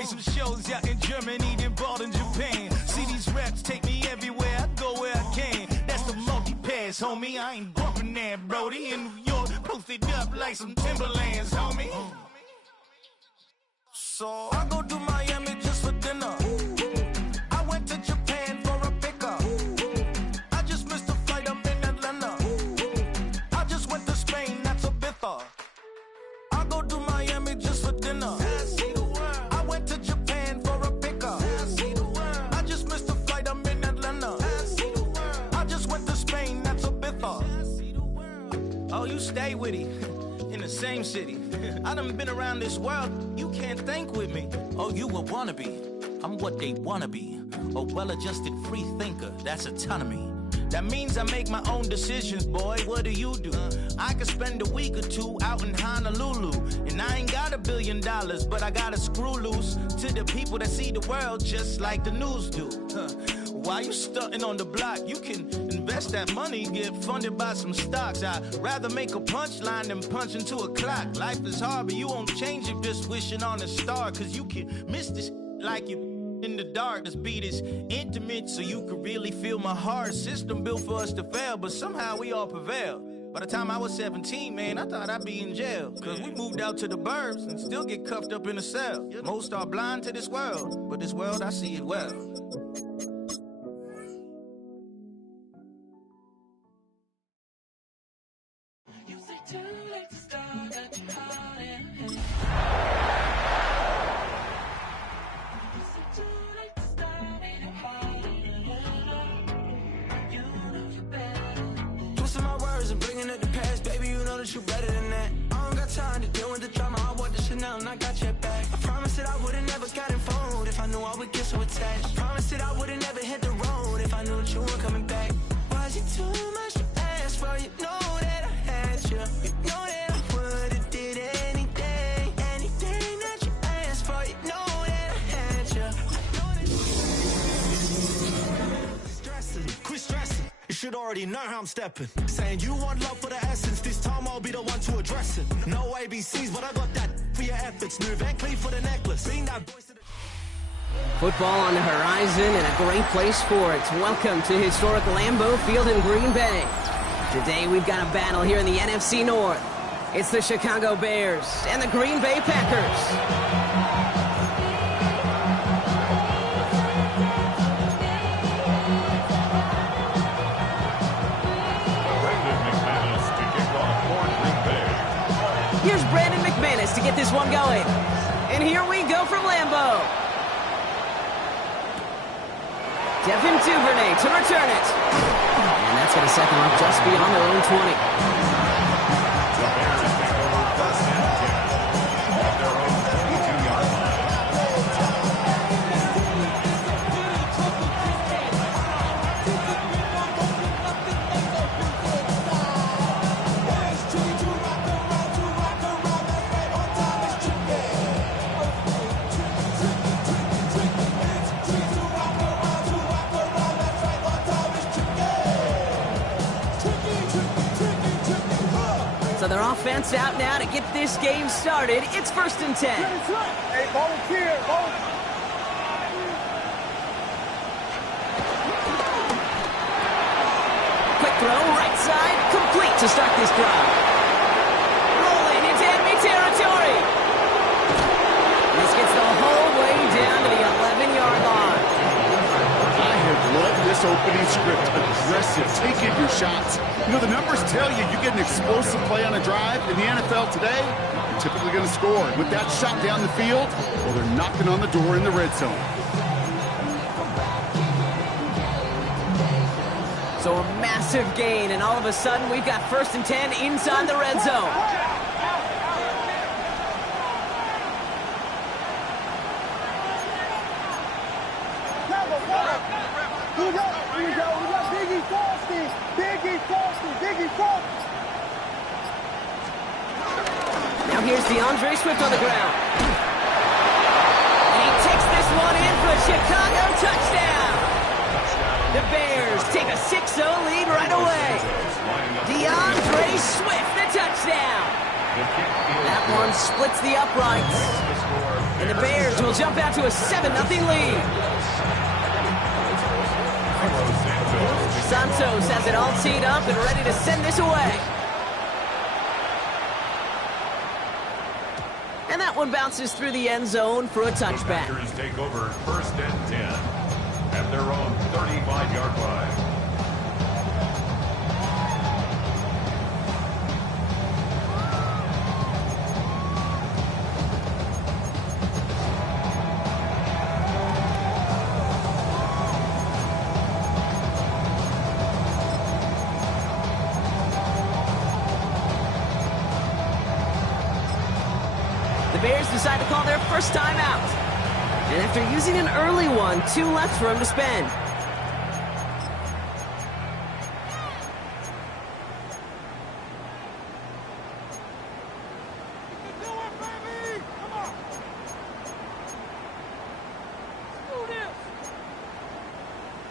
Play some shows out in Germany, then bought in Japan. See these raps take me everywhere, I go where I can. That's the multi-pass, homie. I ain't bumping that, Brody. In New York, posted up like some Timberlands, homie. So I go to Miami just for dinner. I went to Japan for a pickup. I just missed a flight, I'm in Atlanta. I just went to Spain, that's Ibiza. I go to Miami just for dinner. I went to Japan for a pickup. I just missed a flight, I'm in Atlanta. I just went to Spain, that's Ibiza. Oh, you stay with it. In the same city. I done been around this world, you can't think with me. Oh, you a wannabe, I'm what they wanna be. A well-adjusted free thinker, that's autonomy. That means I make my own decisions, boy, what do you do? I could spend a week or two out in Honolulu. And I ain't got $1 billion, but I got a screw loose to the people that see the world just like the news do. Why you stunting on the block? You can invest that money, get funded by some stocks. I'd rather make a punchline than punch into a clock. Life is hard, but you won't change it just wishing on a star. Cause you can miss this like you in the dark. This beat is intimate, so you can really feel my heart. System built for us to fail, but somehow we all prevail. By the time I was 17, man, I thought I'd be in jail. Cause we moved out to the burbs and still get cuffed up in a cell. Most are blind to this world, but this world, I see it well. Twisting my words and bringing up the past, baby, you know that you better than that. I don't got time to deal with the drama, I want the Chanel and I got your back. I promised that I would've never got involved if I knew I would get so attached. I promised that I would've never hit the road if I knew that you weren't coming back. Was it too much to ask for? You know that I had you. You know that I would've did anything, anything that you asked for. You know that I had you. Quit stressing, you should already know how I'm stepping. Saying you want love for the essence, this time I'll be the one to address it. No ABCs, but I got that for your efforts. New Van Cleef for the necklace. Being that voice of the... Football on the horizon and a great place for it. Welcome to historic Lambeau Field in Green Bay. Today we've got a battle here in the NFC North. It's the Chicago Bears and the Green Bay Packers. Here's Brandon McManus to get this one going. And here we go from Lambeau. Devin Duvernay to return it. And that's going to set them up just beyond their own 20. So their offense out now to get this game started. It's 1st and 10. Hey, volunteer, Quick throw, right side, complete to start this drive. Rolling into enemy territory. This gets the whole way down to the 11-yard line. I have loved this opening script. Aggressive, taking your shots. You know, the numbers tell you get an explosive play on a drive. In the NFL today, you're typically going to score. With that shot down the field, well, they're knocking on the door in the red zone. So a massive gain, and all of a sudden we've got 1st and 10 inside the red zone. Now here's DeAndre Swift on the ground. And he takes this one in for a Chicago touchdown. The Bears take a 6-0 lead right away. DeAndre Swift, the touchdown. That one splits the uprights. And the Bears will jump out to a 7-0 lead. Santos has it all teed up and ready to send this away. And that one bounces through the end zone for a touchback. The Packers take over 1st and 10 at their own 35-yard line. The Bears decide to call their first timeout. And after using an early one, 2 left for him to spend.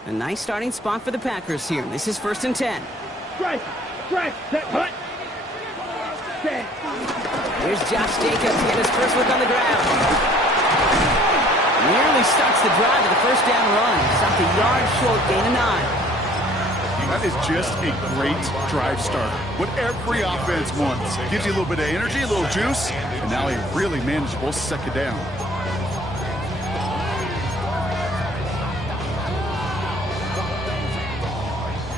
A nice starting spot for the Packers here. This is 1st and 10. Strike, set, hut. Set. Here's Josh Jacobs to get his first look on the ground. Nearly starts the drive with a first down run. Stopped a yard short, gain of 9. That is just a great drive starter. What every offense wants. Gives you a little bit of energy, a little juice, and now a really manageable second down.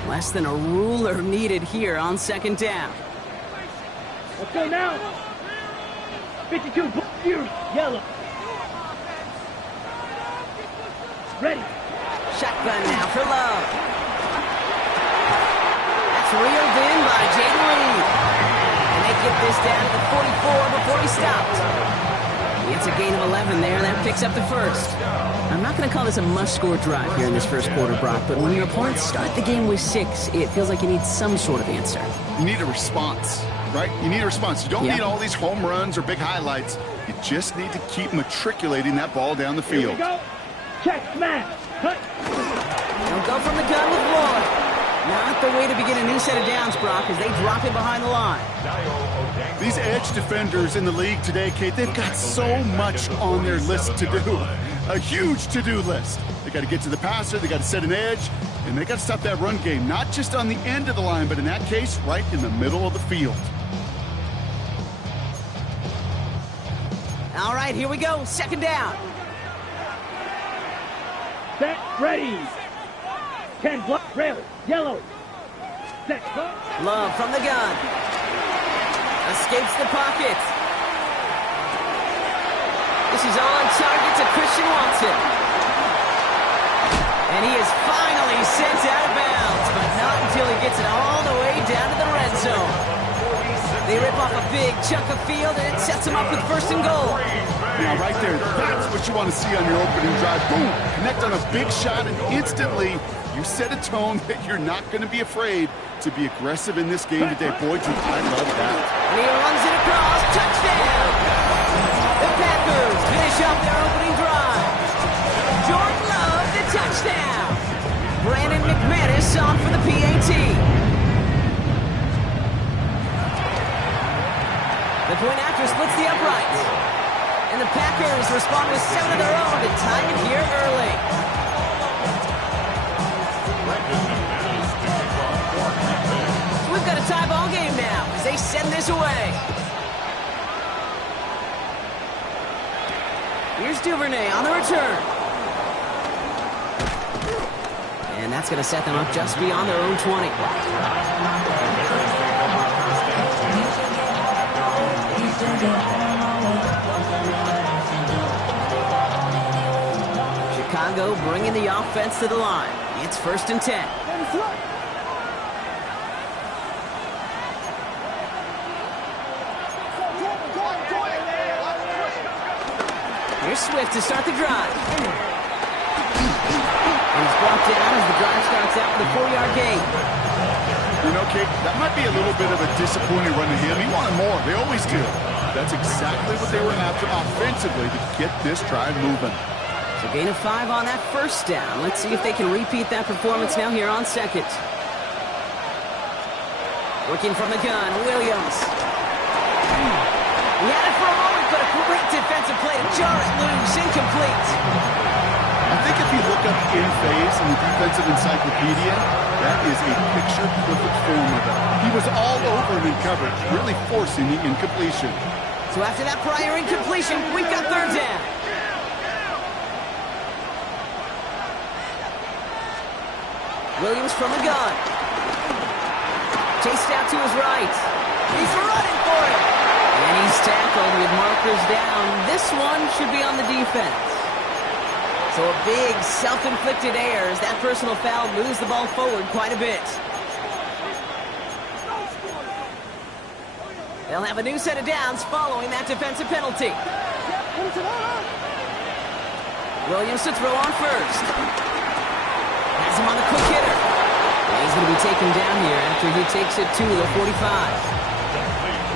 Less than a ruler needed here on 2nd down. Let's go now. 52, here, yellow. Ready. Shotgun now for Love. That's reeled in by Jaden Reed. And they get this down to the 44 before he stopped. He gets a gain of 11 there, and that picks up the first. I'm not going to call this a must-score drive here in this first quarter, Brock, but when your opponents start the game with 6, it feels like you need some sort of answer. You need a response, right? You need a response. You don't need all these home runs or big highlights. You just need to keep matriculating that ball down the field. Here we go. Check, smash, hut. They'll go from the gun with Lloyd. Not the way to begin a new set of downs, Brock, as they drop it behind the line. These edge defenders in the league today, Kate, they've got so much on their list to do. A huge to-do list. They got to get to the passer, they got to set an edge, and they got to stop that run game, not just on the end of the line, but in that case, right in the middle of the field. All right, here we go. 2nd down. Set, ready. 10 block, rail, yellow. Set, block. Love from the gun. Escapes the pocket. This is on target to Christian Watson. And he is finally sent out of bounds, but not until he gets it all the way down to the red zone. They rip off a big chunk of field, and it sets them up with 1st and goal. Now, right there, that's what you want to see on your opening drive. Boom! Connect on a big shot, and instantly you set a tone that you're not going to be afraid to be aggressive in this game today. Boy, dude, I love that. And he runs it across. Touchdown! The Packers finish up their opening drive. Jordan Love, the touchdown. Brandon McManus on for the PAT. The point after splits the uprights. And the Packers respond with 7 of their own to tie it here early. So we've got a tie ball game now as they send this away. Here's Duvernay on the return. And that's going to set them up just beyond their own 20. Chicago bringing the offense to the line. It's 1st and 10. Here's Swift to start the drive. And he's brought down as the drive starts out with a 4-yard gain. You know, Kate, that might be a little bit of a disappointing run to him. He wanted more. They always do. That's exactly what they were after offensively to get this drive moving. So gain of 5 on that 1st down. Let's see if they can repeat that performance now here on 2nd. Working from the gun, Williams. He had it for a moment, but a great defense defensive play to jar it loose. Incomplete. I think if you look up in phase in the defensive encyclopedia, that is a picture-perfect form of it. He was all over him in coverage, really forcing the incompletion. So after that prior incompletion, we've got third down. Williams from the gun. Chased out to his right. He's running for it. And he's tackled with markers down. This one should be on the defense. So a big self-inflicted error as that personal foul moves the ball forward quite a bit. They'll have a new set of downs following that defensive penalty. Williams to throw on first. Has him on the quick hitter. And he's going to be taken down here after he takes it to the 45.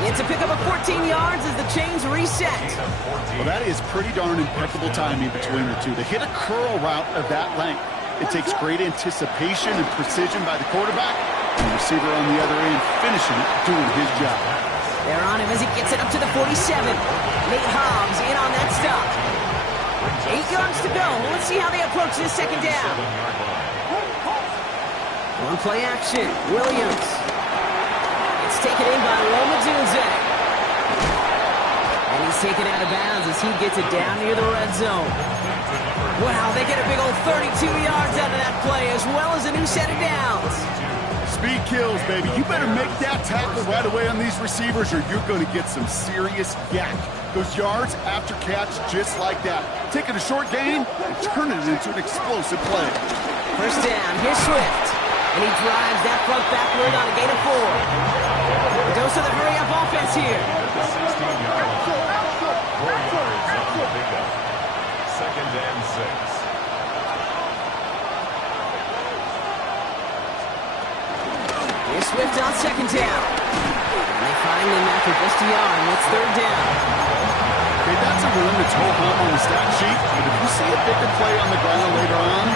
It's a pickup of 14 yards as the chains reset. Well, that is pretty darn impeccable timing between the two. To hit a curl route of that length, it takes great anticipation and precision by the quarterback, and the receiver on the other end finishing it, doing his job. They're on him as he gets it up to the 47. Nate Hobbs in on that stop. 8 yards to go. Let's see how they approach this second down. One play action. Williams. It's taken in by Romadunze. And he's taken out of bounds as he gets it down near the red zone. Wow, they get a big old 32 yards out of that play as well as a new set of downs. Speed kills, baby. You better make that tackle right away on these receivers or you're going to get some serious yak. Those yards after catch just like that. Taking a short gain and turning it into an explosive play. First down, here's Swift. And he drives that front backward on a gain of 4. A dose of the hurry-up offense here. 16 yards. 4 yards on the pickup. Second and 6. Here's Swift on second down. And they find him after just a yard, and it's third down. Okay, that's a run that's ho-hum on the stat sheet, but if you see a bigger play on the ground later on,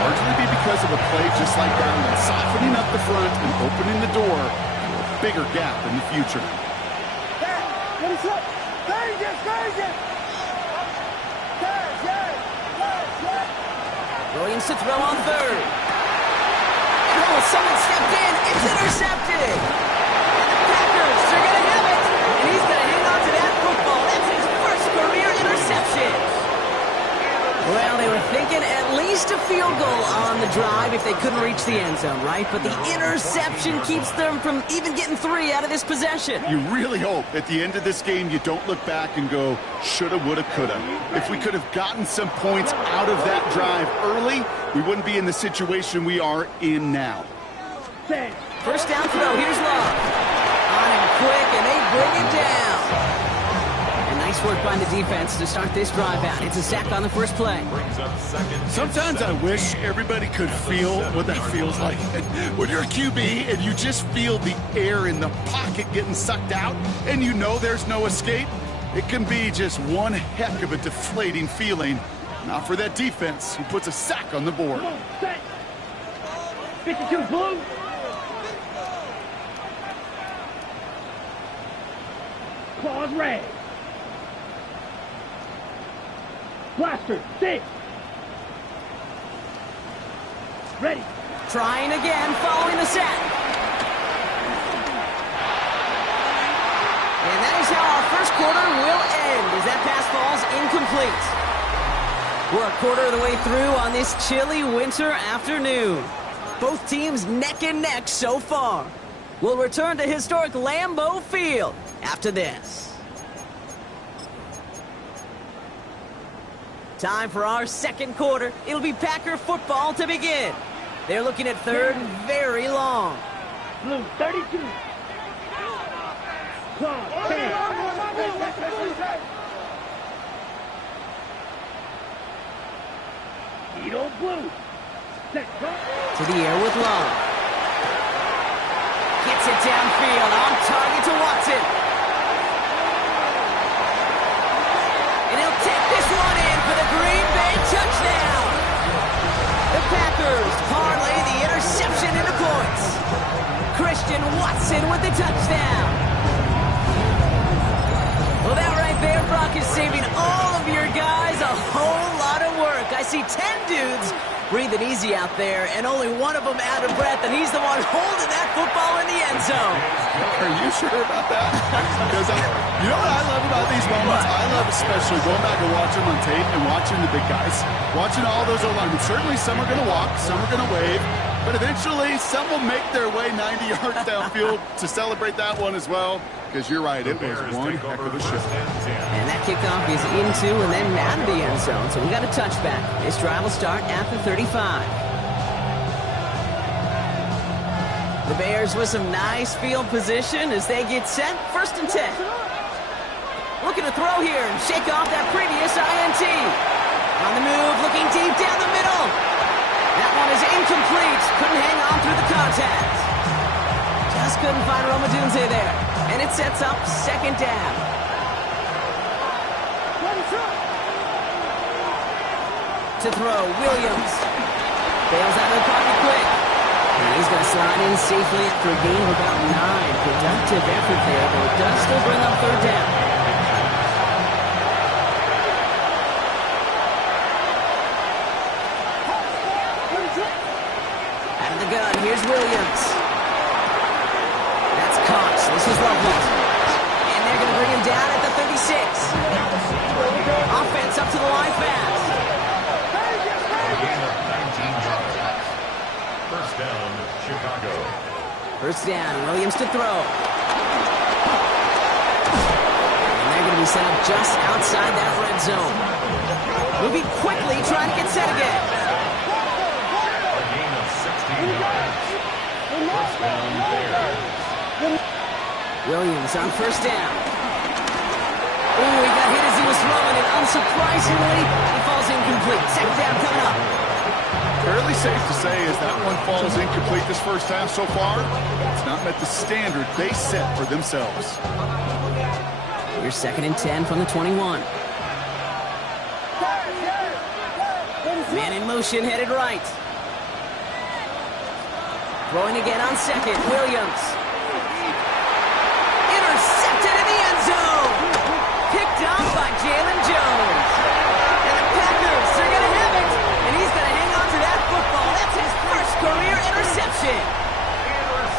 largely be because of a play just like that one, softening up the front and opening the door to a bigger gap in the future. Williams to throw on third. Oh, someone stepped in. It's intercepted. And the Packers are going to have it. And he's going to hang on to that football. That's his first career interception. Well, they were thinking at least a field goal on the drive if they couldn't reach the end zone, right? But the interception keeps them from even getting 3 out of this possession. You really hope at the end of this game you don't look back and go, shoulda, woulda, coulda. If we could have gotten some points out of that drive early, we wouldn't be in the situation we are in now. First down throw, here's Love. On him quick, and they bring it down. And nice work by the defense to start this drive out. It's a sack on the first play. Sometimes I wish everybody could feel what that feels like. When you're a QB and you just feel the air in the pocket getting sucked out and you know there's no escape, it can be just one heck of a deflating feeling. Not for that defense who puts a sack on the board. 52 blue. Claws red. Blaster 6. Ready. Trying again, following the sack. And that is how our first quarter will end, as that pass falls incomplete. We're a quarter of the way through on this chilly winter afternoon. Both teams neck and neck so far. We'll return to historic Lambeau Field after this. Time for our second quarter. It'll be Packer football to begin. They're looking at third and very long. Blue 32. Claw 10. Edo blue. Set front. To the air with Love. Gets it downfield, on target to Watson. And he'll take this one in for the Green Bay touchdown. The Packers parlay the interception into points. Christian Watson with the touchdown. Well, that right there, Brock, is saving all of your guys a whole lot of work. I see 10 dudes breathing easy out there, and only one of them out of breath, and he's the one holding that football in the end zone. Are you sure about that? Because you know what I love about these moments? I love especially going back and watching on tape and watching the big guys, watching all those O-linemen. Certainly some are going to walk, some are going to wave, but eventually some will make their way 90 yards downfield to celebrate that one as well. Because you're right, it was one heck of a shift. And that kickoff is into and then out of the end zone. So we got a touchback. This drive will start at the 35. The Bears with some nice field position as they get set. 1st and 10. Looking to throw here and shake off that previous INT. On the move, looking deep down the middle. That one is incomplete. Couldn't hang on through the contact. Just couldn't find Rome Odunze there. And it sets up 2nd down. To throw, Williams. Bails out of the pocket quick. And he's going to slide in safely after a gain of about 9. Productive effort there, but it does still bring up 3rd down. Out of the gun, here's Williams. This is lovely. And they're going to bring him down at the 36. Offense up to the line fast. First down, Chicago. 1st down, Williams to throw. And they're going to be set up just outside that red zone. Moving quickly, trying to get set again. A gain of 16 yards. First down, Bears. Williams on 1st down. Ooh, he got hit as he was throwing, and unsurprisingly, he falls incomplete. 2nd down coming up. Fairly safe to say as that one falls incomplete this first half so far, it's not met the standard they set for themselves. Here's 2nd and 10 from the 21. Man in motion, headed right. Throwing again on 2nd, Williams. Intercepted in the end zone. Picked off by Jalen Jones. And the Packers are going to have it. And he's going to hang on to that football. That's his first career interception.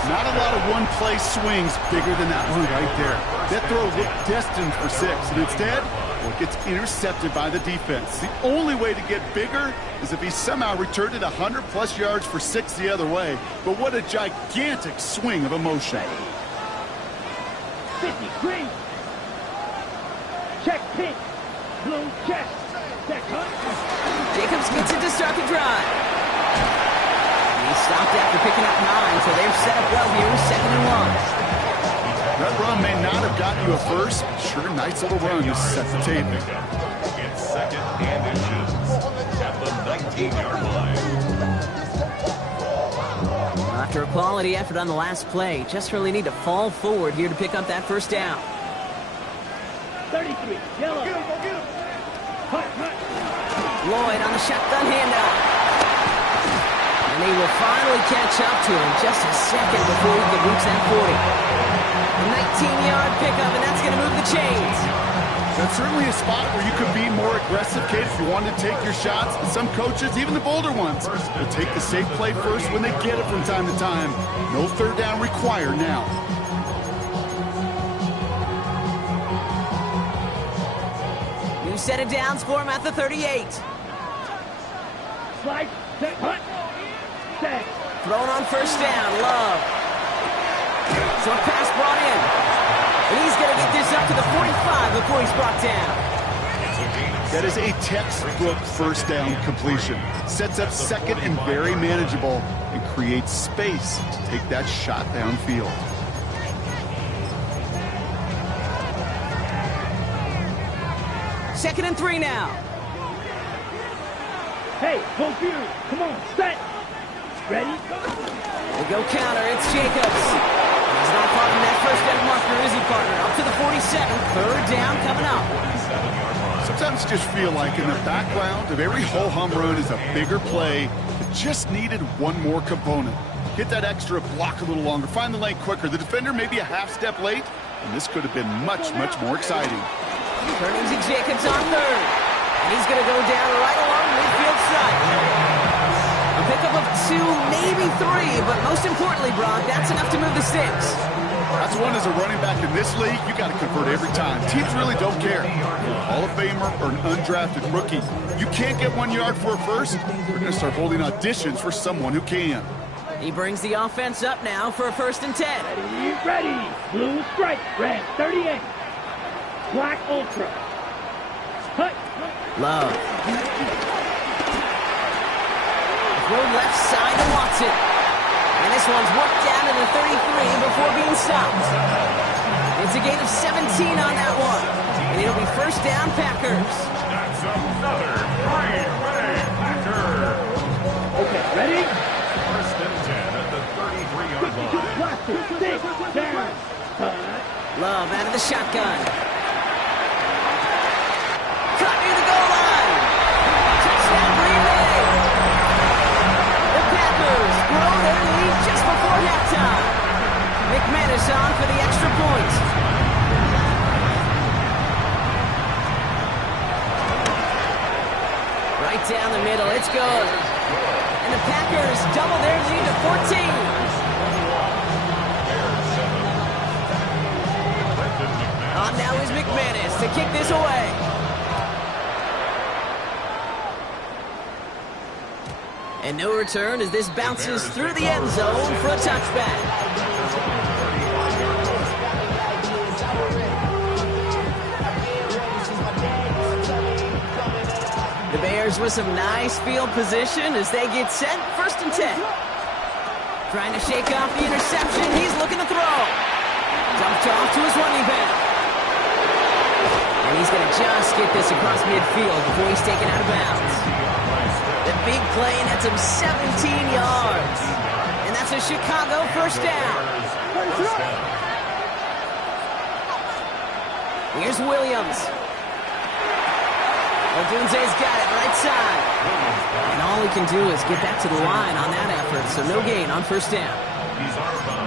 Not a lot of one-play swings bigger than that one right there. That throw looked destined for 6, and instead, well, it gets intercepted by the defense. The only way to get bigger is if he somehow returned it 100-plus yards for 6 the other way. But what a gigantic swing of emotion. 50, green. Check pink. Blue check. Check hunt. Jacobs gets it to start the drive. And he stopped after picking up 9, so they're set up well here with 2nd and 1. That run may not have gotten you a first. Sure, nice little run to set the table. It's 2nd and inches at the 19-yard line. After a quality effort on the last play, just really need to fall forward here to pick up that 1st down. 33, yellow. Go get him. Hut. Lloyd on the shotgun handout. And he will finally catch up to him just a second before he can reach that 40. A 19-yard pickup, and that's going to move the chains. That's certainly a spot where you could be more aggressive, kid, if you wanted to take your shots. And some coaches, even the bolder ones, will take the safe play first when they get it from time to time. No 3rd down required now. New set of downs for him at the 38. Slide. Set. Hunt. Set. Thrown on 1st down, Love. Short pass brought in. And he's going to get this up to the 45 before he's brought down. That is a textbook 1st down completion. Sets up 2nd and very manageable and creates space to take that shot downfield. Second and 3 now. Hey, confused. Come on, set. Ready? They go counter. It's Jacobs. He's not caught in that 1st down marker, is he, partner? Up to the 47. 3rd down coming up. Sometimes you just feel like in the background of every ho-hum run is a bigger play that just needed one more component. Hit that extra block a little longer. Find the lane quicker. The defender may be a half step late, and this could have been much, much more exciting. Turning to Jacobs on third. And he's going to go down right along midfield side. A pickup of 2, maybe 3, but most importantly, Brock, that's enough to move the sticks. That's one as a running back in this league, you got to convert every time. Teams really don't care. Hall of Famer or an undrafted rookie. You can't get 1 yard for a first, we're going to start holding auditions for someone who can. He brings the offense up now for a 1st and 10. Ready. Blue stripe. Red 38. Black ultra. Cut. Love. Throw left side to Watson. And this one's worked down to the 33 before being stopped. It's a gain of 17 on that one. And it'll be 1st down, Packers. That's another Green Bay Packer. Okay, ready? 1st and 10 at the 33-yard line. Plastic. Stick. Down. Cut. Love out of the shotgun. Cut near the goal line. Touchdown, Green Bay. The Packers grow their lead just before halftime. McManus on for the extra point. Right down the middle, it's good. And the Packers double their lead to 14. On now is McManus to kick this away. And no return as this bounces through the end zone for a touchback. The Bears with some nice field position as they get set, 1st and 10. Trying to shake off the interception, he's looking to throw. Dumped off to his running back. And he's going to just get this across midfield before he's taken out of bounds. The big play nets him 17 yards. And that's a Chicago 1st down. Here's Williams. Odunze's got it right side. And all he can do is get back to the line on that effort, so no gain on 1st down.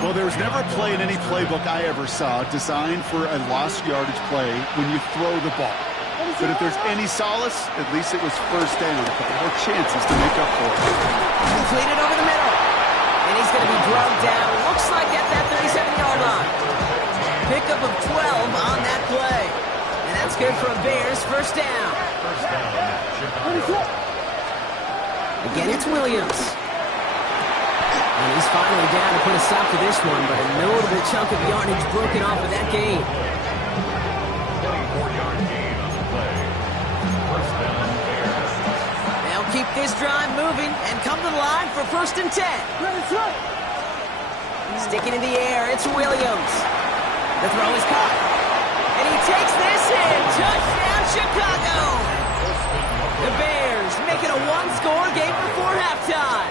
Well, there was never a play in any playbook I ever saw designed for a lost yardage play when you throw the ball. But if there's any solace, at least it was 1st down. A couple more chances to make up for it. Completed over the middle. And he's going to be drugged down. Looks like at that 37-yard line. Pickup of 12 on that play. And that's good for a Bears 1st down. Again, it's Williams. And he's finally down to put a stop to this one, but a notable chunk of yardage broken off of that game. 24-yard gain on the play. 1st down, Bears. They'll keep this drive moving and come to the line for 1st and 10. Sticking in the air, it's Williams. The throw is caught. And he takes this in. Touchdown, Chicago! The Bears make it a 1-score game before halftime.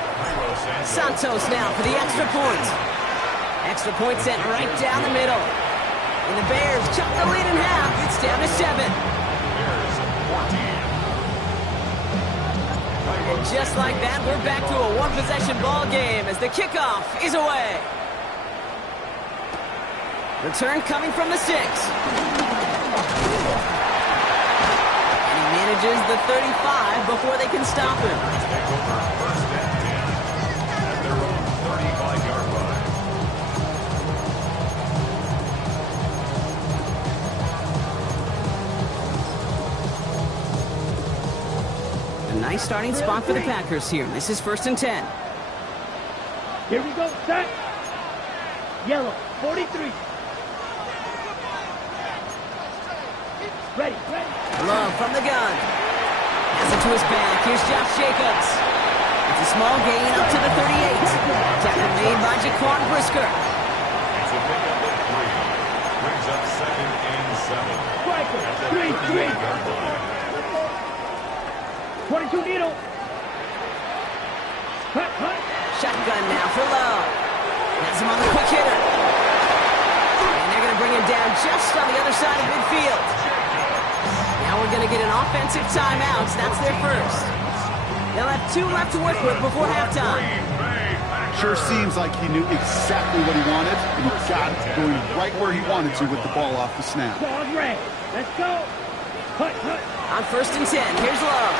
Santos now for the extra point. Extra point sent right down the middle. And the Bears chuck the lead in half. It's down to 7. Bears 14. And just like that, we're back to a 1-possession ball game as the kickoff is away. Return coming from the 6. And he manages the 35 before they can stop him. Take over 1st and 10 at their own 35-yard line. A nice starting spot for the Packers here. This is 1st and 10. Here we go. Set. Yellow. 43. Ready. Love from the gun. Has it to his back. Here's Josh Jacobs. It's a small gain up to the 38. Tackle made by Jaquan Brisker. It's a pickup of 3. Brings up 2nd and 7. Striker. At the 3. 38-yard line. 22 needle. Cut. Shotgun now for Love. Has him on the quick hitter. And they're going to bring him down just on the other side of midfield. Now we're going to get an offensive timeout. That's their first. They'll have 2 left to work with before halftime. Sure seems like he knew exactly what he wanted, and he got it going right where he wanted to with the ball off the snap. Ball red. Let's go. On 1st and 10, here's Love.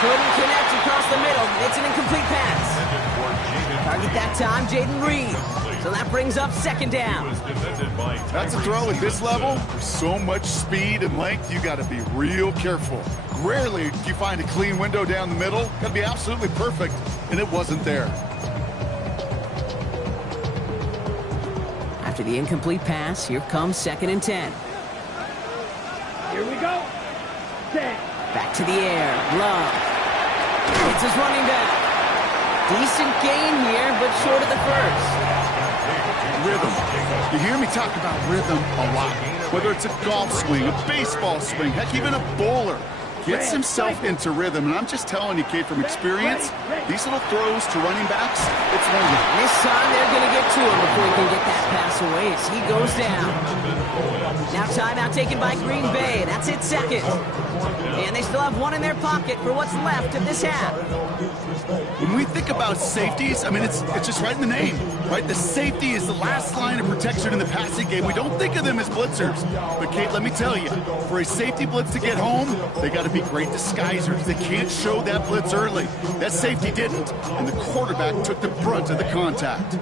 Couldn't connect across the middle. It's an incomplete pass. Target that time, Jaden Reed. So that brings up 2nd down. That's a throw at this level. So much speed and length, you got to be real careful. Rarely do you find a clean window down the middle. Got to be absolutely perfect, and it wasn't there. After the incomplete pass, here comes 2nd and 10. Here we go. 10. Back to the air. Love. It's his running back. Decent gain here, but short of the first. Rhythm. You hear me talk about rhythm a lot. Whether it's a golf swing, a baseball swing, heck, even a bowler. Gets himself into rhythm, and I'm just telling you, Kate, from experience, these little throws to running backs, it's wonderful. This time they're going to get to him before he can get that pass away as he goes down. Now timeout taken by Green Bay. That's it, 2nd. And they still have one in their pocket for what's left of this half. When we think about safeties, I mean, it's just right in the name, right? The safety is the last line of protection in the passing game. We don't think of them as blitzers. But, Kate, let me tell you, for a safety blitz to get home, they got to be great disguisers. They can't show that blitz early. That safety didn't, and the quarterback took the brunt of the contact.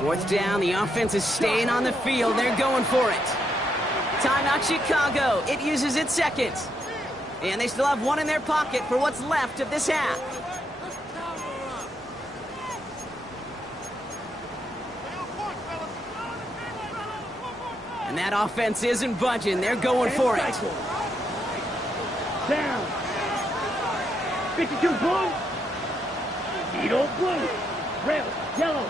4th down, the offense is staying on the field. They're going for it. Timeout Chicago. It uses its 2nd. And they still have one in their pocket for what's left of this half. And that offense isn't budging. They're going for it. Down. 52 blue. Needle blue. Red, yellow.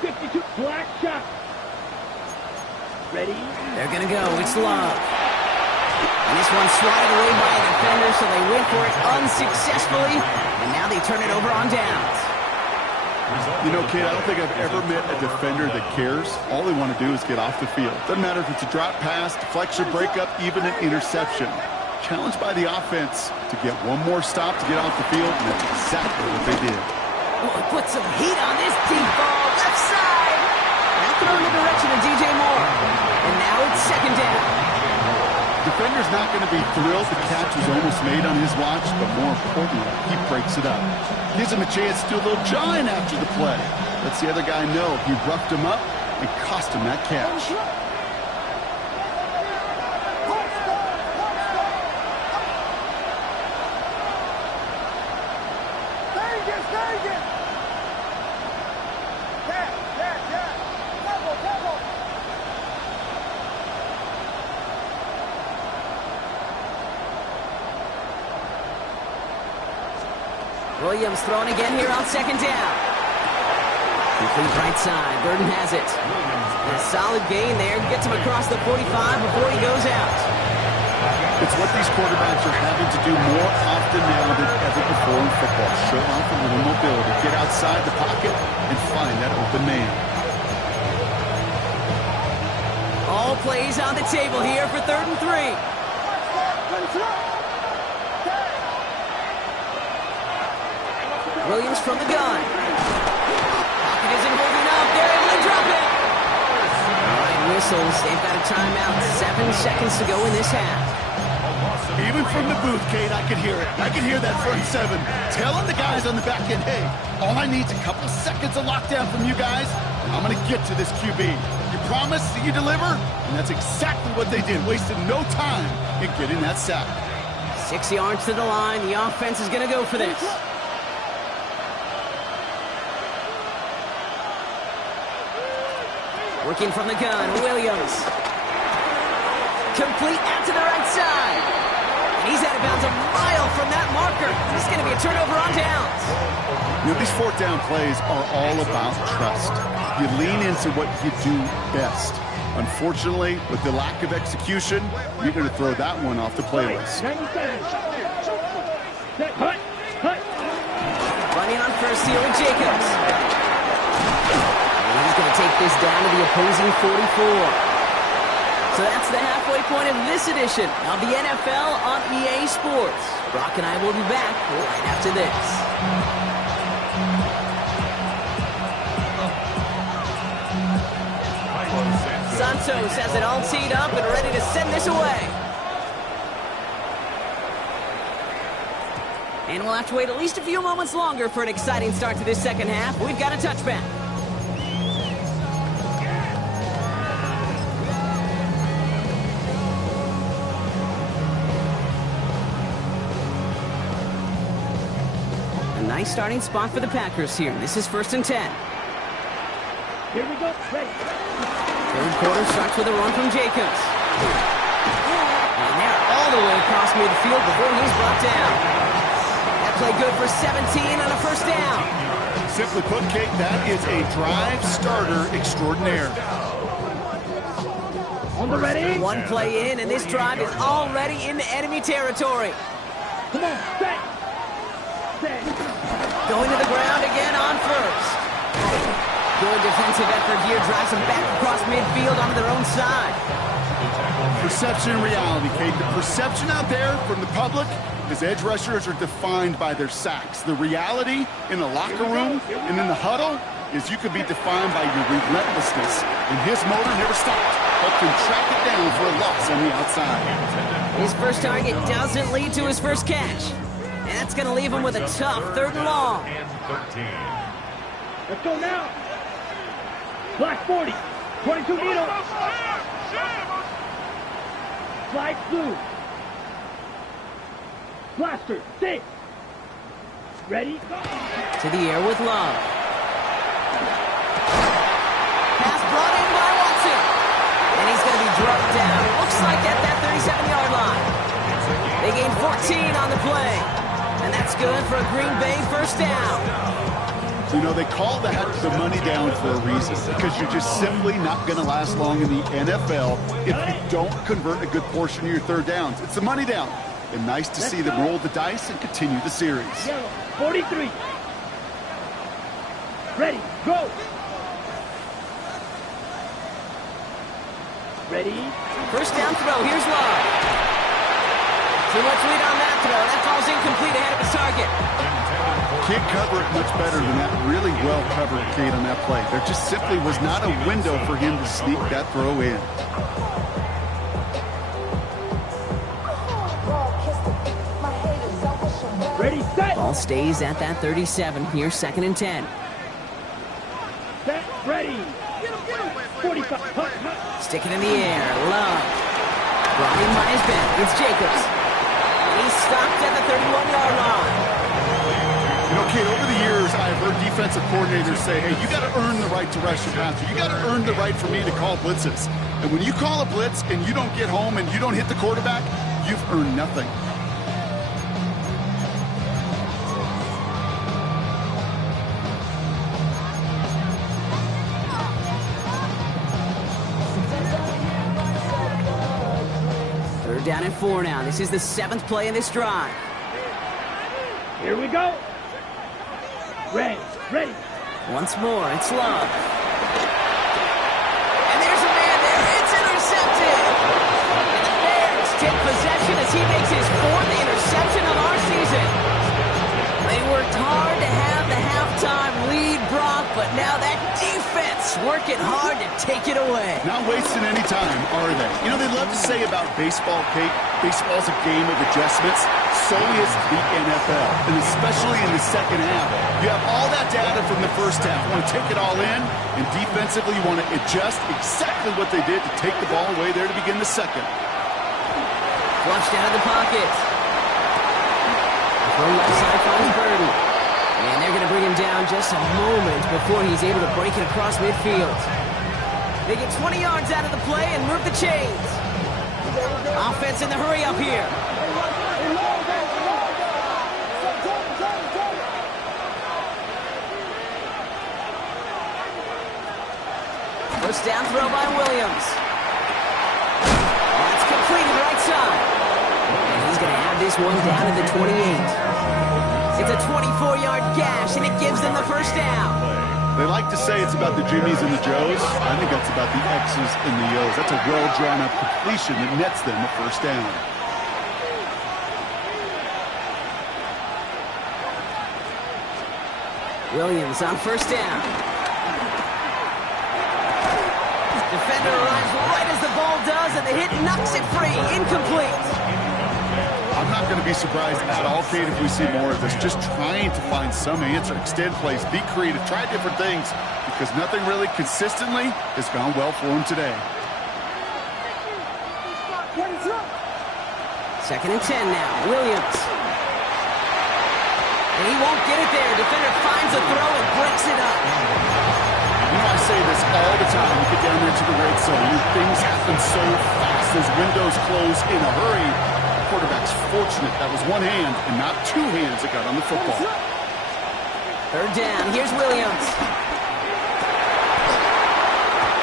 52 black shot. Ready? They're going to go. It's Love. And this one's swatted away by a defender, so they went for it unsuccessfully. And now they turn it over on downs. You know, Kate, I don't think I've ever met a defender that cares. All they want to do is get off the field. Doesn't matter if it's a drop pass, deflection, breakup, even an interception. Challenged by the offense to get one more stop to get off the field, and that's exactly what they did. Oh, put some heat on this deep ball. Left side. Now throw in the direction of DJ Moore. And now it's 2nd down. Defender's not going to be thrilled the catch was almost made on his watch, but more importantly, he breaks it up. Gives him a chance to do a little jawing after the play. Lets the other guy know he roughed him up and cost him that catch. Williams throwing again here on 2nd down. Complete right side. Burden has it. And a solid gain there. Gets him across the 45 before he goes out. It's what these quarterbacks are having to do more often now than ever before in football. Show off a little mobility. Get outside the pocket and find that open man. All plays on the table here for 3rd and 3. Williams from the gun. Pocket isn't holding up. They're able to drop it. All right, whistles. They've got a timeout. 7 seconds to go in this half. Even from the booth, Kate, I could hear it. I could hear that front 7 telling the guys on the back end, hey, all I need is a couple seconds of lockdown from you guys. I'm going to get to this QB. You promise that you deliver? And that's exactly what they did. Wasted no time in getting that sack. 6 yards to the line. The offense is going to go for this. Working from the gun, Williams. Complete out to the right side. And he's out of bounds a mile from that marker. This is going to be a turnover on downs. You know, these 4th down plays are all about trust. You lean into what you do best. Unfortunately, with the lack of execution, you're going to throw that one off the playlist. Running on first here with Jacobs. And he's going to take this down to the opposing 44. So that's the halfway point of this edition of the NFL on EA Sports. Brock and I will be back right after this. Santos has it all teed up and ready to send this away. And we'll have to wait at least a few moments longer for an exciting start to this second half. We've got a touchback. A nice starting spot for the Packers here. This is 1st and 10. Here we go. Ready. Third quarter starts with a run from Jacobs. And they're all the way across midfield before he's brought down. That play good for 17 on a first down. Simply put, Kate, that is a drive starter extraordinaire. On the ready. One play in, and this drive is already into enemy territory. Come on. Set. Set. Going to the ground again on first. Good defensive effort here. Drives them back across midfield onto their own side. Perception and reality, Kate. The perception out there from the public is edge rushers are defined by their sacks. The reality in the locker room and in the huddle is you could be defined by your relentlessness. And his motor never stopped. Helped him track it down for a loss on the outside. His first target doesn't lead to his first catch. And that's going to leave him with a tough 3rd and long. Let's go now. Black 40. 22 needle. Flag blue. Blaster 6. Ready? To the air with Love. Pass brought in by Watson. And he's going to be drugged down. Looks like at that 37-yard line. They gain 14 on the play. And that's good for a Green Bay first down. You know, they call that the money down for a reason, because you're just simply not going to last long in the NFL if you don't convert a good portion of your 3rd downs. It's the money down. And nice to see them roll the dice and continue the series. Yellow 43. Ready, go. Ready. First down throw. Here's Love. Too much lead on that throw. That falls incomplete ahead of his target. Can't cover it much better than that. Really well covered, Kate, on that play. There just simply was not a window for him to sneak that throw in. Ready, set. Ball stays at that 37. Here's 2nd and 10. Set, ready. 45. Stick it in the air. Love. Brought in by his back. It's Jacobs. And he's stopped at the 31-yard line. You know, Kate, over the years, I've heard defensive coordinators say, hey, you got to earn the right to rush your passer. You got to earn the right for me to call blitzes. And when you call a blitz and you don't get home and you don't hit the quarterback, you've earned nothing. Third down and 4 now. This is the 7th play in this drive. Here we go. Ready, ready. Once more, it's Love. And there's a man there. It's intercepted. And the Bears take possession as he makes his 4th interception of our season. They worked hard to have the halftime lead, Brock, but now that defense working hard to take it away. Not wasting any time, are they? You know, they love to say about baseball, Kate, baseball's a game of adjustments. So is the NFL, and especially in the second half. You have all that data from the first half. You want to take it all in, and defensively you want to adjust exactly what they did to take the ball away there to begin the second. Flushed out of the pocket. From left side finds Burden. And they're going to bring him down just a moment before he's able to break it across midfield. They get 20 yards out of the play and move the chains. Offense in the hurry up here. First down throw by Williams. That's completed right side. And he's going to have this one down to the 28. It's a 24-yard gash, and it gives them the first down. They like to say it's about the Jimmies and the Joes. I think that's about the X's and the O's. That's a well-drawn-up completion that nets them a first down. Williams on first down. Defender arrives right as the ball does, and the hit knocks it free. Incomplete. I'll I'm not going to be surprised at all, Kate, if we see more of this. Just trying to find some answer, extend plays, be creative, try different things, because nothing really consistently has gone well for him today. 2nd and 10 now. Williams. And he won't get it there. Defender finds a throw and breaks it up. You know, I say this all the time. You get down there to the red zone, things happen so fast. Those windows close in a hurry. The quarterback's fortunate that was one hand and not two hands that got on the football. 3rd down. Here's Williams.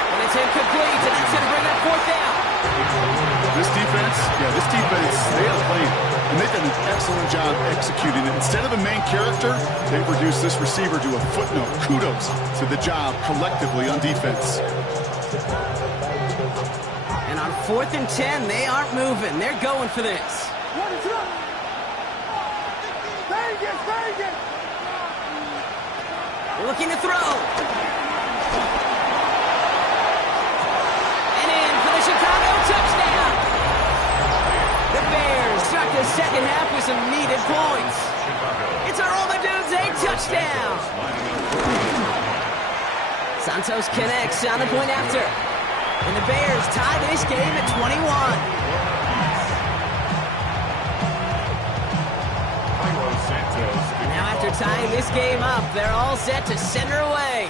And it's incomplete, and that's going to bring up 4th down. This defense, they are playing. And they've done an excellent job executing it. Instead of a main character, they've reduced this receiver to a footnote. Kudos to the job collectively on defense. And on 4th and 10, they aren't moving. They're going for this. Looking to throw. And in for the Chicago touchdown. The Bears start the second half with some needed points. It's a Romadunze touchdown. Santos connects on the point after. And the Bears tie this game at 21. And now after tying this game up, they're all set to send her away.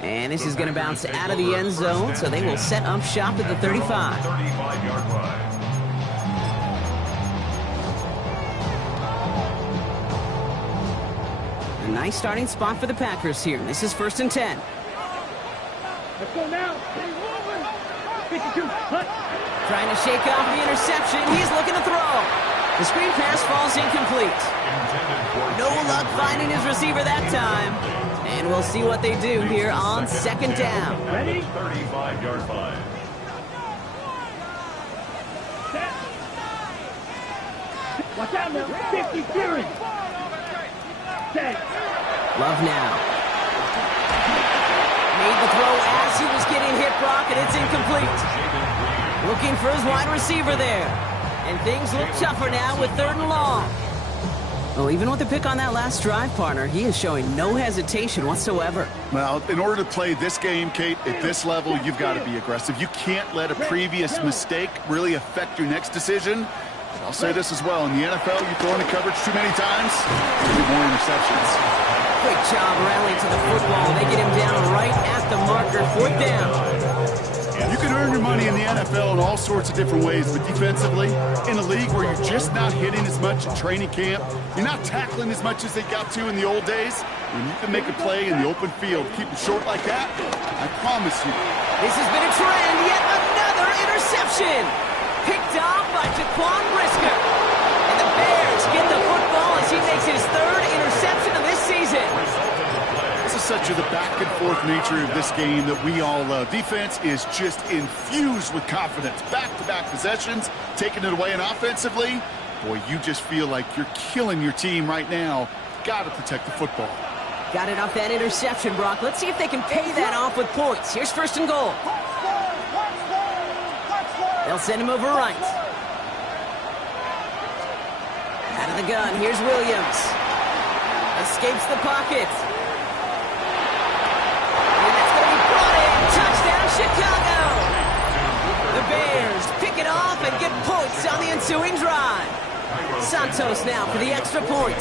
And this is going to bounce out of the end zone, so they will set up shop at the 35. 35-yard line. A nice starting spot for the Packers here. This is 1st and 10. Let's go now. 52. Hut. Trying to shake off the interception. He's looking to throw. The screen pass falls incomplete. No luck finding his receiver that time. And we'll see what they do here on 2nd down. Ready? 35-yard line. Set. Watch out now. 50 Fury. Set. Love now. Made the throw as he was getting hit, Brock, and it's incomplete. Looking for his wide receiver there. And things look tougher now with 3rd and long. Well, even with the pick on that last drive, partner, he is showing no hesitation whatsoever. Well, in order to play this game, Kate, at this level, you've got to be aggressive. You can't let a previous mistake really affect your next decision. I'll say this as well. In the NFL, you throw into coverage too many times, you get more interceptions. Great job rallying to the football. They get him down right at the marker. 4th down. You can earn your money in the NFL in all sorts of different ways, but defensively, in a league where you're just not hitting as much in training camp, you're not tackling as much as they got to in the old days, when you can make a play in the open field, keep it short like that, I promise you. This has been a trend. Yet another interception. Picked off by Jaquan Brisker. And the Bears get the football as he makes his 3rd interception of this season. This is such the back-and-forth nature of this game that we all love. Defense is just infused with confidence. Back-to-back possessions, taking it away, and offensively, boy, you just feel like you're killing your team right now. Got to protect the football. Got it off that interception, Brock. Let's see if they can pay that off with points. Here's 1st and goal. They'll send him over right. Out of the gun, here's Williams. Escapes the pocket. And that's going to be brought in. Touchdown, Chicago! The Bears pick it off and get points on the ensuing drive. Santos now for the extra point.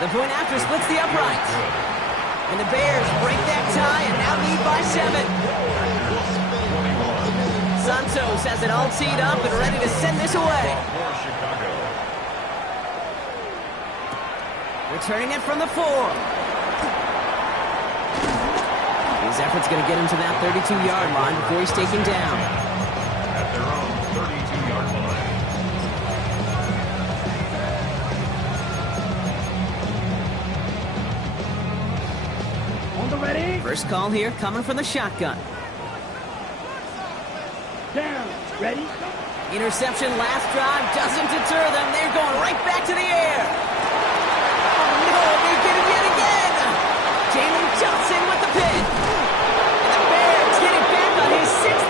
The point after splits the upright. And the Bears break that tie and now lead by 7. Santos has it all teed up and ready to send this away. Returning it from the 4. His effort's going to get him to that 32-yard line before he's taken down. At their own 32-yard line. On the ready. First call here coming from the shotgun. Down. Ready. Interception last drive doesn't deter them. They're going right back to the air. Oh, no, they get it yet again. Jalen Johnson with the pick. And the Bears get it back on his 6th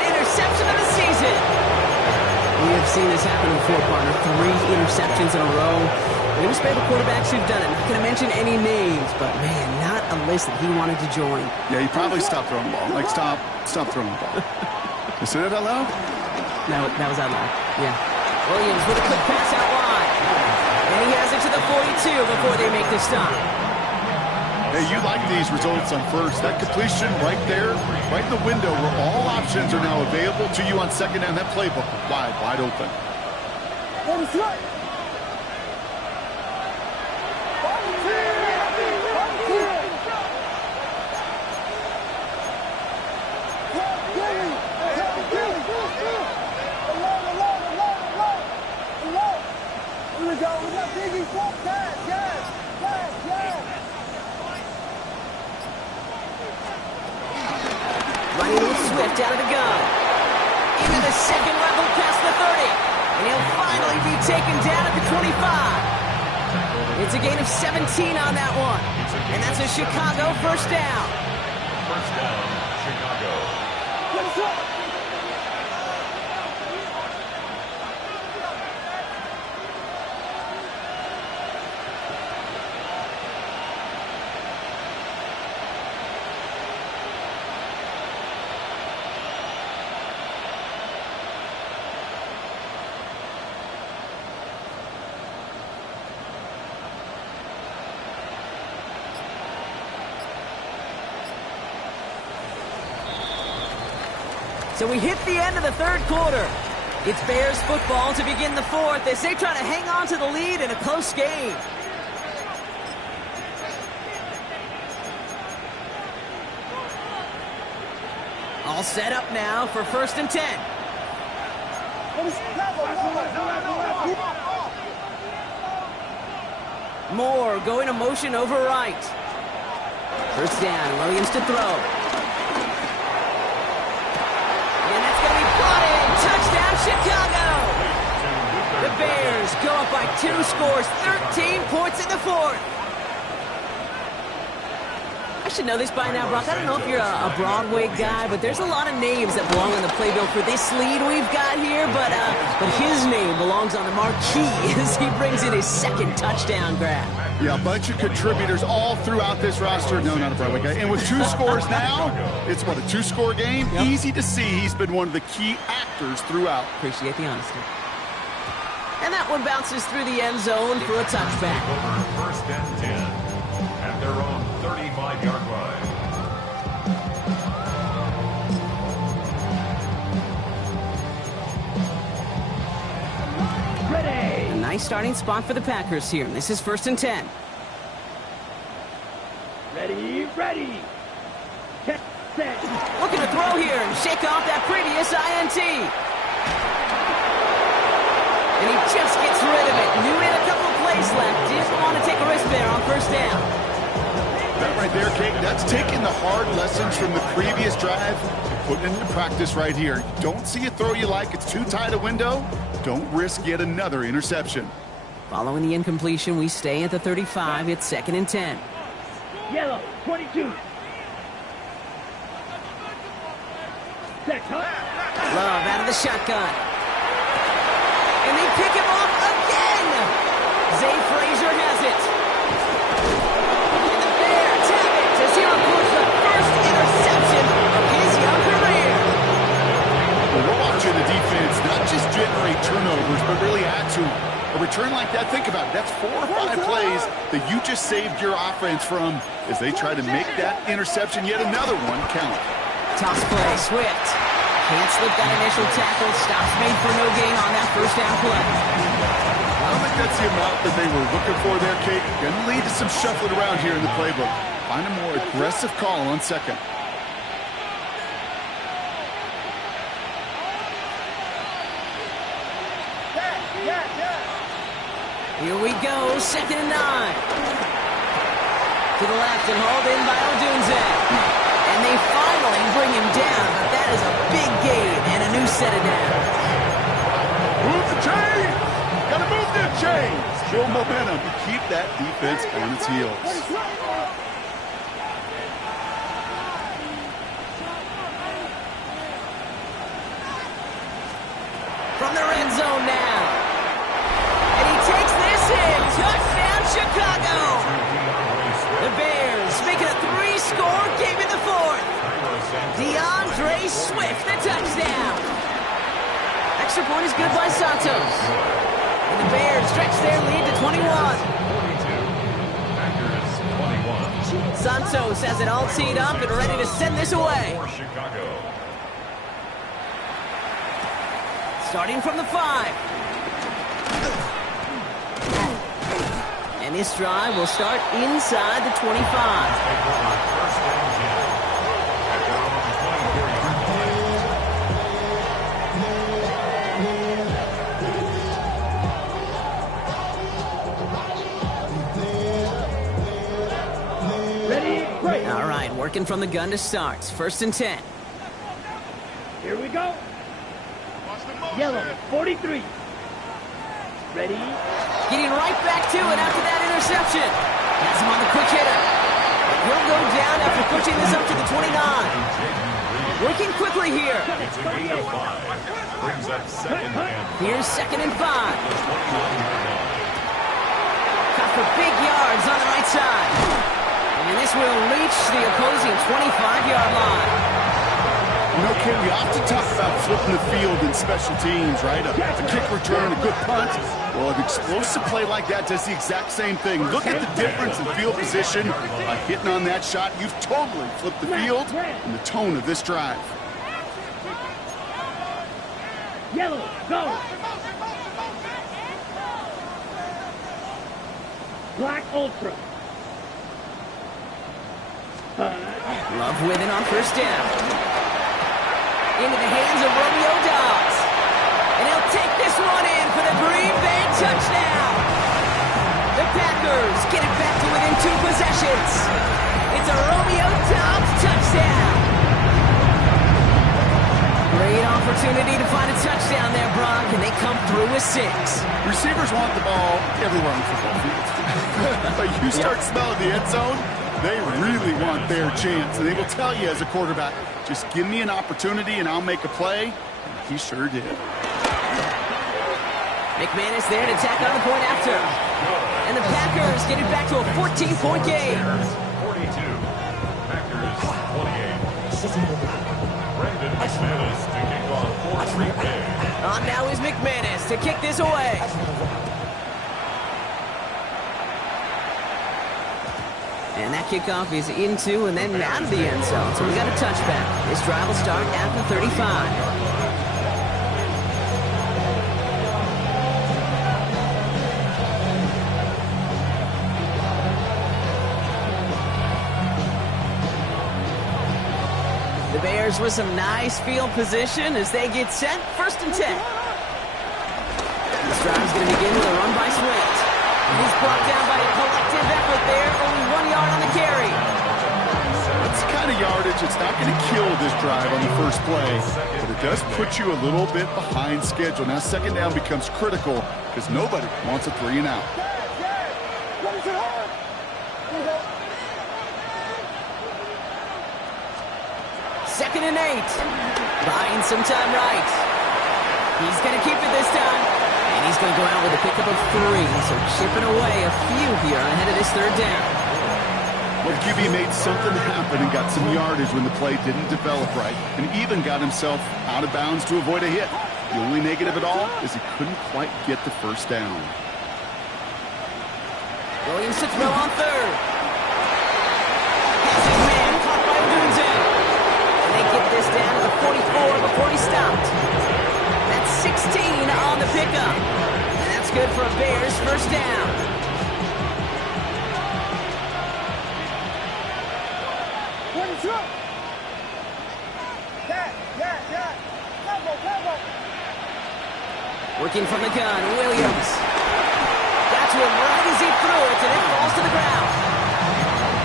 seen this happen before, partner. 3 interceptions in a row. We're going to spare the quarterbacks who've done it. Not going to mention any names, but man, not a list that he wanted to join. Yeah, he probably stopped throwing the ball. Like, stop throwing the ball. You say that out loud? No, that was out loud. Yeah. Williams with a quick pass out wide. And he has it to the 42 before they make the stop. Hey, you like these results on first. That completion right there, right in the window where all options are now available to you on second down. That playbook wide open. Running with Swift out of the gun. Into the second level past the 30. And he'll finally be taken down at the 25. It's a gain of 17 on that one. And that's a Chicago first down. First down, Chicago. So we hit the end of the third quarter. It's Bears football to begin the fourth as they try to hang on to the lead in a close game. All set up now for 1st and 10. Moore going to motion over right. First down, Williams to throw. Touchdown, Chicago! The Bears go up by 2 scores, 13 points in the fourth. I should know this by now, Brock. I don't know if you're a Broadway guy, but there's a lot of names that belong on the playbill for this lead we've got here, but his name belongs on the marquee as he brings in his 2nd touchdown grab. Yeah, a bunch of contributors all throughout this roster. No, not a Broadway guy. And with 2 scores now, it's what, a 2-score game? Yep. Easy to see he's been one of the key actors throughout. Appreciate the honesty. And that one bounces through the end zone for a touchback. Over 1st and 10 at their own 35-yard line. Ready. A nice starting spot for the Packers here. This is 1st and 10. Ready. Set. Looking to throw here and shake off that previous INT. And he just gets rid of it. Knew he had a couple of plays left. Didn't want to take a risk there on 1st down. That right there, Kate, that's taking the hard lessons from the previous drive and putting it into practice right here. You don't see a throw you like, it's too tight a window, don't risk yet another interception. Following the incompletion, we stay at the 35. It's 2nd and 10. Yellow, 22. Set, Love out of the shotgun. And they pick him off again. Zay Frazier has it. And the Bears have it as he records the first interception of his young career. Well, we're watching the defense not just generate turnovers, but really add to a return like that. Think about it. That's 4 or 5 plays that you just saved your offense from as they try to make that interception, yet another one, count. Toss play, Swift. Can't slip that initial tackle. Stops made for no gain on that 1st down play. I don't think that's the amount that they were looking for there, Kate. Going to lead to some shuffling around here in the playbook. Find a more aggressive call on 2nd. Here we go, 2nd and 9. To the left and hauled in by Odunze. And they finally bring him down, but that is a big gain and a new set of downs. Move the chains! Gotta move them chains! Show momentum to keep that defense on its heels. From the red zone DeAndre Swift, the touchdown. Extra point is good by Santos. And the Bears stretch their lead to 21. 42. Packers 21. Santos has it all teed up and ready to send this away. For Chicago. Starting from the 5. And this drive will start inside the 25. Take over first and 10. At their own 24-yard line. Ready, break. All right, working from the gun to start. First and 10. Here we go. Yellow, 43. Ready? Getting right back to it after that interception. Has him on the quick hitter. He'll go down after pushing this up to the 29. Working quickly here. It's a gain of 5. Brings up second and Here's second and 5. 29-yard line. Caught for big yards on the right side. And this will reach the opposing 25-yard line. You know, Ken, we often talk about flipping the field in special teams, right? A kick return, a good punt. Well, an explosive play like that does the exact same thing. Look at the difference in field position. By hitting on that shot, you've totally flipped the field and the tone of this drive. Yellow, go. Black Ultra. Love with it on first down. Into the hands of Romeo Doubs. And he'll take this one in for the Green Bay touchdown. The Packers get it back to within 2 possessions. It's a Romeo Doubs touchdown. Great opportunity to find a touchdown there, Brock, and they come through with 6. Receivers want the ball everywhere on the football field. But you start smelling the end zone, they really want their chance. And they will tell you as a quarterback, just give me an opportunity and I'll make a play. And he sure did. McManus there to tack on the point after. And the Packers get it back to a 14-point game. 42. Packers 28. Brandon McManus to kick off for Green Bay. On now is McManus to kick this away. And that kickoff is into and then out of the end zone. So we got a touchback. This drive will start at the 35. The Bears with some nice field position as they get set. First and 10. This drive's going to begin with a run by Swift. He's brought down by a collective effort there. Only 1 yard on the carry. That's the kind of yardage. It's not going to kill this drive on the first play, but it does put you a little bit behind schedule. Now second down becomes critical because nobody wants a 3 and out. Second and 8. Buying some time right. He's going to keep it this time. And he's going to go out with a pickup of 3. So chipping away a few here ahead of this third down. Well, QB made something happen and got some yardage when the play didn't develop right, and even got himself out of bounds to avoid a hit. The only negative at all is he couldn't quite get the first down. Williams to throw on third. Has his man caught by Odunze. And they get this down to the 44 before he stopped. That's 16 on the pickup. And that's good for a Bears first down. Working from the gun, Williams. Got to him right as he threw it, and it falls to the ground.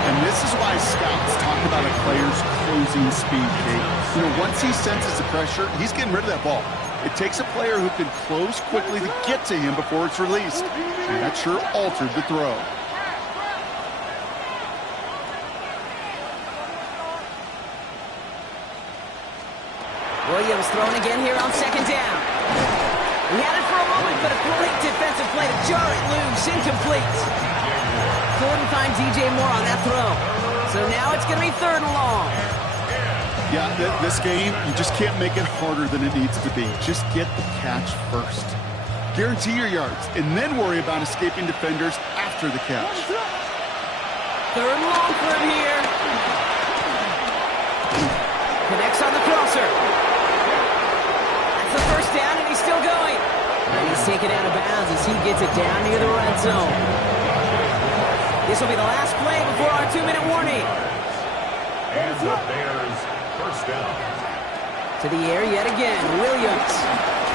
And this is why scouts talk about a player's closing speed, Kate. You know, once he senses the pressure, he's getting rid of that ball. It takes a player who can close quickly to get to him before it's released. And that sure altered the throw. Williams throwing again here on second down. He had it for a moment, but a great defensive play to jar it loose, incomplete. Couldn't find DJ Moore on that throw. So now it's going to be third and long. Yeah, this game, you just can't make it harder than it needs to be. Just get the catch first. Guarantee your yards, and then worry about escaping defenders after the catch. Third and long for him here. Connects on the crosser. That's the first down, and he's still going. And he's taken out of bounds as he gets it down near the red zone. This will be the last play before our 2-minute warning. And the Bears first down. To the air yet again. Williams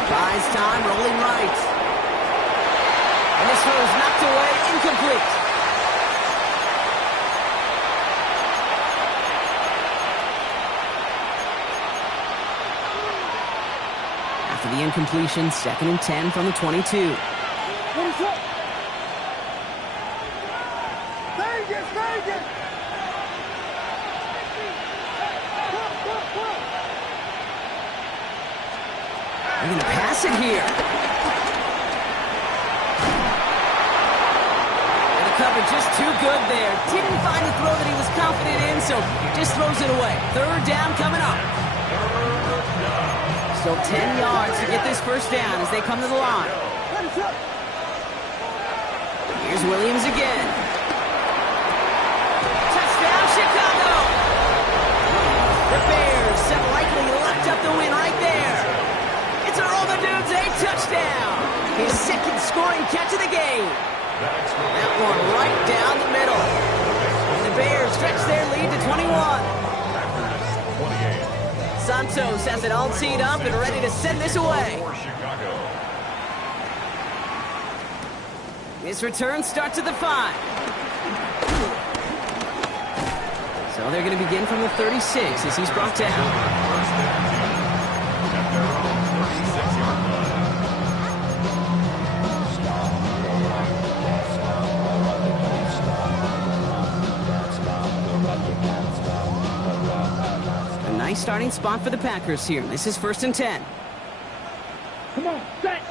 buys time, rolling right. And this throw is knocked away, incomplete. After the incompletion, 2nd and 10 from the 22. They're going to pass it here. And the cover just too good there. Didn't find a throw that he was confident in, so just throws it away. Third down coming up. Still 10 yards to get this first down as they come to the line. Here's Williams again. Touchdown, Chicago! The Bears have likely locked up the win right there. It's a Roman Dudes, a touchdown. His second scoring catch of the game. That one right down the middle. And the Bears stretch their lead to 21. Santos has it all teed up and ready to send this away. His return starts at the 5. So they're going to begin from the 36 as he's brought down. Nice starting spot for the Packers here. This is 1st and 10. Come on, set.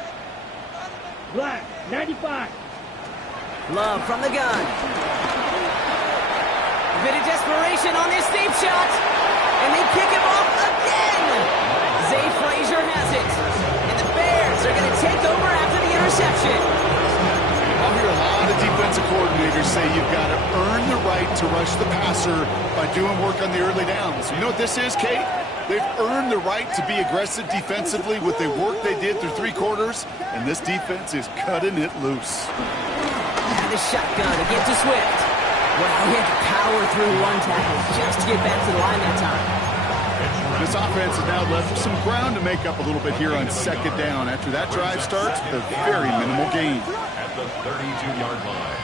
Black, 95. Love from the gun. A bit of desperation on this deep shot. And they pick him off again. Zay Frazier has it. And the Bears are going to take over after the interception. I'll hear a lot of defensive coordinators say you've got to earn the right to rush the passer by doing work on the early downs. You know what this is, Kate? They've earned the right to be aggressive defensively with the work they did through 3 quarters, and this defense is cutting it loose. And the shotgun to get to Swift. Wow, he had to power through one tackle just to get back to the line that time. This offense has now left some ground to make up a little bit here on 2nd down. After that drive starts, with a very minimal gain. At the 32-yard line.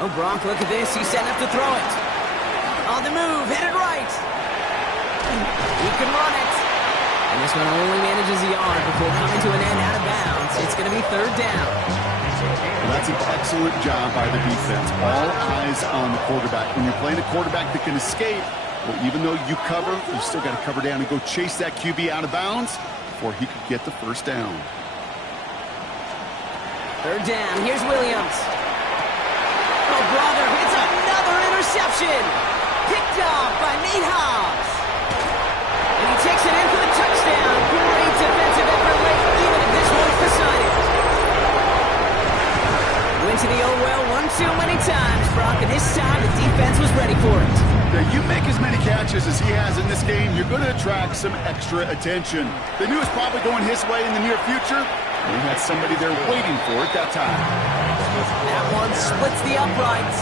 Oh, Gronk, look at this. He's setting up to throw it. On the move, headed right. He can run it. And this one only manages a yard before coming to an end out of bounds. It's going to be 3rd down. Well, that's an excellent job by the defense. All eyes on the quarterback. When you're playing a quarterback that can escape, well, even though you cover, you still got to cover down and go chase that QB out of bounds before he could get the first down. 3rd down. Here's Williams. Oh, brother, it's another interception. Picked off by Nate Hobbs. And he takes it in for the touchdown. Great defensive effort late, even if this one's decided. Went to the old well one too many times, Brock, and this time the defense was ready for it. Yeah, you make as many catches as he has in this game, you're going to attract some extra attention. They knew it was probably going his way in the near future. They had somebody there waiting for it that time. That one splits the uprights.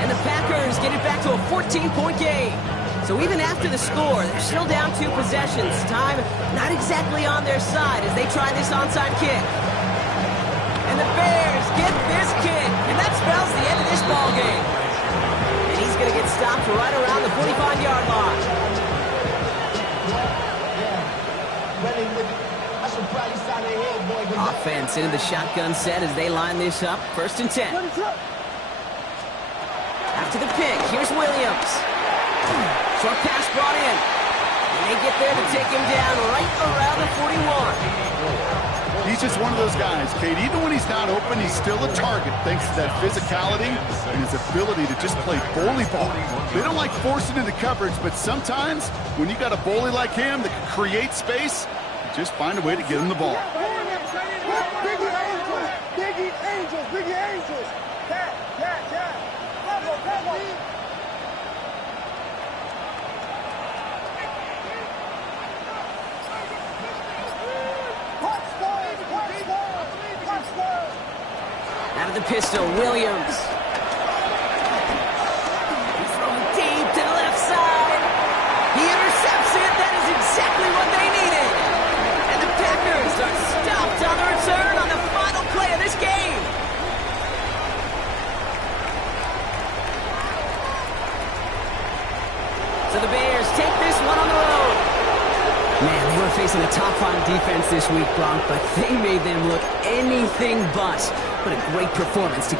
And the Packers get it back to a 14-point game. So even after the score, they're still down 2 possessions. Time not exactly on their side as they try this onside kick. And the Bears get this kick, and that spells the end of this ball game. And he's going to get stopped right around the 45-yard line. Offense into the shotgun set as they line this up. 1st and 10. to the pick. Here's Williams. Short pass brought in. And they get there to take him down right around the 41. He's just one of those guys, Kate. Even when he's not open, he's still a target thanks to that physicality and his ability to just play bully ball. They don't like forcing into coverage, but sometimes when you got a bully like him that can create space, you just find a way to get him the ball. Biggie Angels. Cat. Bravo. Out of the pistol, Williams. He's throwing deep to the left side. He intercepts it. That is exactly what they needed. And the Packers are stopped on the return on the final play of this game. So the Bears take this one on the road. Man, they were facing a top-5 defense this week, Gronk, but they made them look anything but. What a great performance to